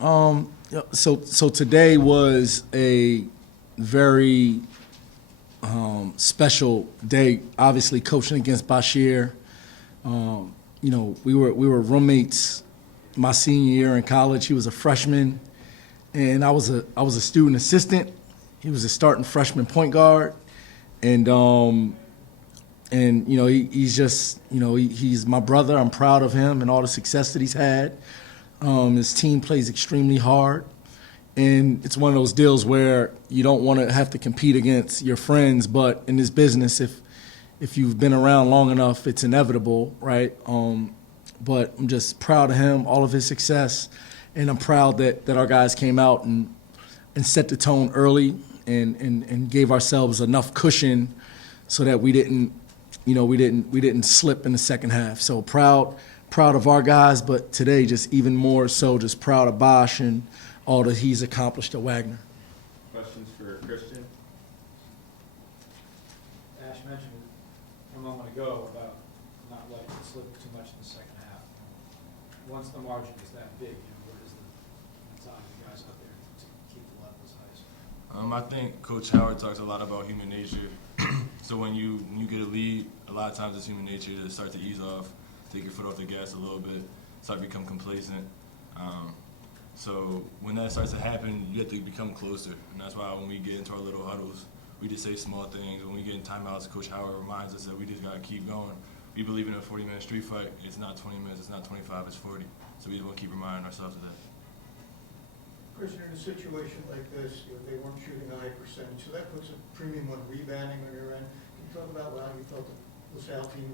Yeah, so today was a very special day. Obviously, coaching against Bashir. We were roommates my senior year in college. He was a freshman, and I was a student assistant. He was a starting freshman point guard, and he's just he's my brother. I'm proud of him and all the success that he's had. His team plays extremely hard, and it's one of those deals where you don't want to have to compete against your friends, but in this business, if you've been around long enough, it's inevitable, right? But I'm just proud of him, all of his success, and I'm proud that our guys came out and set the tone early and gave ourselves enough cushion so that we didn't slip in the second half. So proud of our guys, but today just even more so just proud of Bosch and all that he's accomplished at Wagner. Questions for Christian? Ash mentioned a moment ago about not letting it slip too much in the second half. Once the margin is that big, where does the mentality of the guys out there to keep the levels highest? I think Coach Howard talks a lot about human nature. So when you get a lead, a lot of times it's human nature to start to ease off, take your foot off the gas a little bit, start to become complacent. So when that starts to happen, you have to become closer. And that's why when we get into our little huddles, we just say small things. When we get in timeouts, Coach Howard reminds us that we just got to keep going. We believe in a 40-minute street fight. It's not 20 minutes, it's not 25, it's 40. So we just want to keep reminding ourselves of that. Christian, in a situation like this, they weren't shooting a high percentage, so that puts a premium on rebounding on your end. Can you talk about how you felt the LaSalle team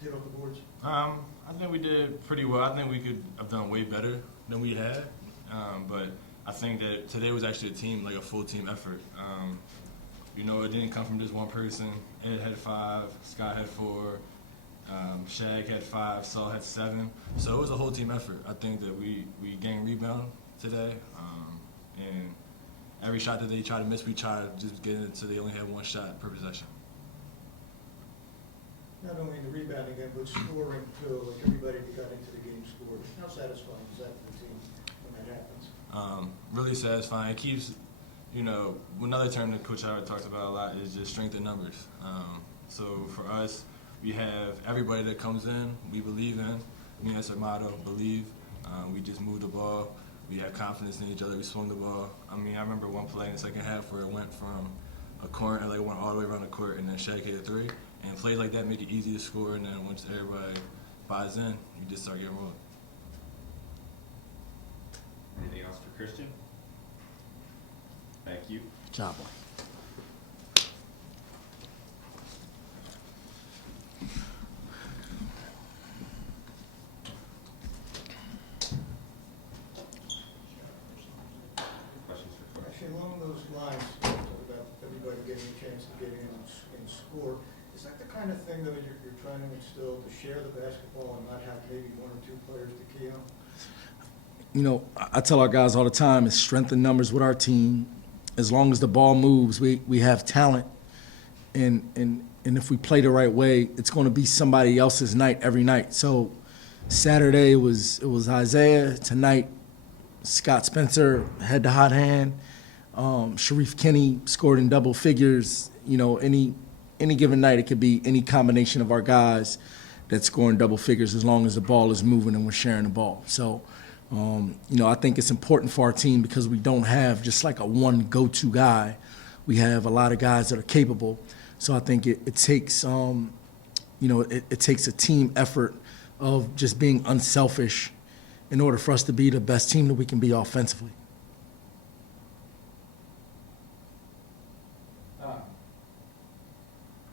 did on the boards? I think we did pretty well. I think we could have done way better than we had. But I think that today was actually a team, like a full team effort. It didn't come from just one person. Ed had 5, Scott had 4, Shag had 5, Saul had 7. So it was a whole team effort. I think that we gained rebound today. And every shot that they tried to miss, we tried to just get it so they only had one shot per possession. Not only in the rebounding end, but scoring too. Like everybody that got into the game scored. How satisfying is that for the team when that happens? Really satisfying. It keeps, another term that Coach Howard talks about a lot is just strength in numbers. So for us, we have everybody that comes in, we believe in. That's our motto, believe. We just move the ball. We have confidence in each other. We swung the ball. I remember one play in the second half where it went from a corner, like it went all the way around the court, and then Shaq hit a 3. And plays like that make it easy to score, and then once everybody buys in, you just start getting rolling. Anything else for Christian? Thank you. Good job, boy. Questions for Coach? Actually, along those lines, you talk about everybody getting a chance to get in and score. Is that the kind of thing that you're trying to instill, to share the basketball and not have maybe 1 or 2 players to key on? I tell our guys all the time, it's strength in numbers with our team. As long as the ball moves, we have talent. And if we play the right way, it's going to be somebody else's night every night. So Saturday it was Isaiah. Tonight, Scott Spencer had the hot hand. Sharif Kenny scored in double figures. Any given night, it could be any combination of our guys that's scoring double figures as long as the ball is moving and we're sharing the ball. So, I think it's important for our team because we don't have just like a one go-to guy. We have a lot of guys that are capable. So I think it takes, it takes a team effort of just being unselfish in order for us to be the best team that we can be offensively.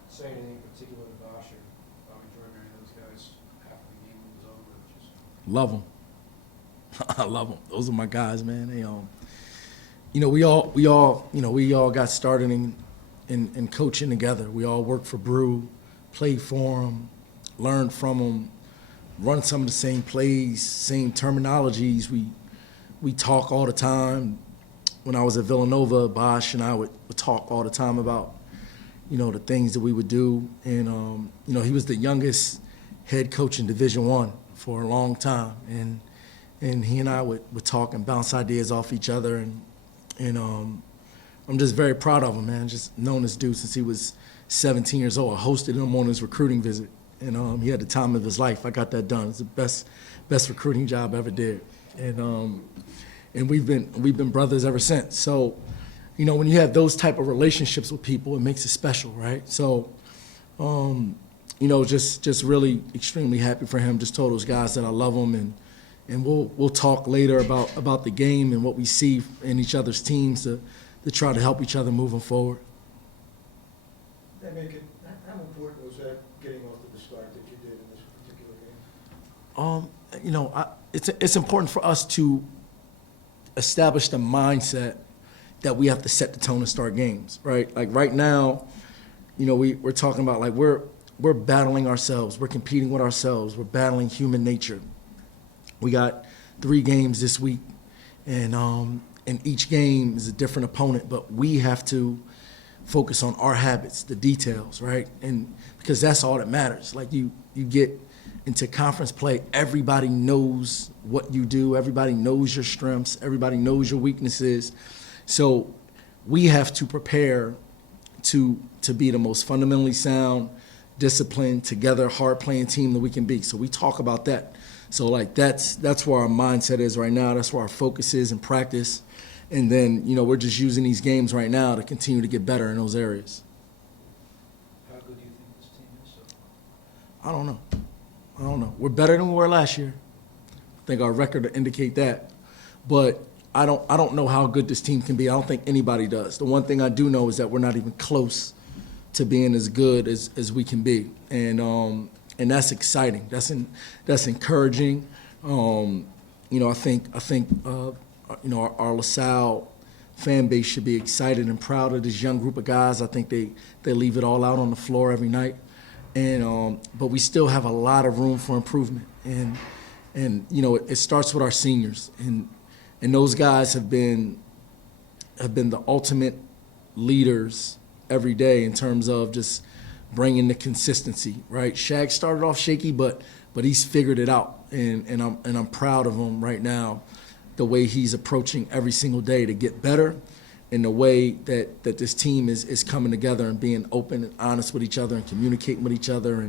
Say anything particular to Bosch or Bobby Jordan or any of those guys after the game was over? Love them. I love them. Those are my guys, man. They, we all got started in coaching together. We all worked for Brew, played for them, learned from them, run some of the same plays, same terminologies. We talk all the time. When I was at Villanova, Bosch and I would talk all the time about, the things that we would do. And, he was the youngest head coach in Division I for a long time. And and he and I would talk and bounce ideas off each other, and I'm just very proud of him, man. Just known this dude since he was 17 years old. I hosted him on his recruiting visit, and he had the time of his life. I got that done. It's the best recruiting job I ever did, and we've been brothers ever since. So, when you have those type of relationships with people, it makes it special, right? So, just really extremely happy for him. Just told those guys that I love them, and we'll talk later about the game and what we see in each other's teams to try to help each other moving forward. How important was that getting off to the start that you did in this particular game? It's important for us to establish the mindset that we have to set the tone and start games, right? Like right now, we're talking about like we're battling ourselves, we're competing with ourselves, we're battling human nature. We got 3 games this week, and each game is a different opponent, but we have to focus on our habits, the details, right? And because that's all that matters. Like you get into conference play, everybody knows what you do, everybody knows your strengths, everybody knows your weaknesses. So we have to prepare to be the most fundamentally sound, disciplined, together, hard-playing team that we can be. So we talk about that. So like that's where our mindset is right now. That's where our focus is in practice. And then, we're just using these games right now to continue to get better in those areas. How good do you think this team is so far? I don't know. We're better than we were last year. I think our record will indicate that. But I don't know how good this team can be. I don't think anybody does. The one thing I do know is that we're not even close to being as good as we can be. And that's exciting. That's encouraging. I think our LaSalle fan base should be excited and proud of this young group of guys. I think they leave it all out on the floor every night, but we still have a lot of room for improvement. And it starts with our seniors, and those guys have been the ultimate leaders every day in terms of just bringing the consistency. Right, Shaq started off shaky, but he's figured it out, and I'm proud of him right now. The way he's approaching every single day to get better, and the way that this team is coming together and being open and honest with each other and communicating with each other,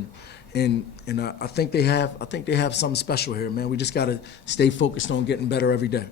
and I think they have something special here, man. We just got to stay focused on getting better every day.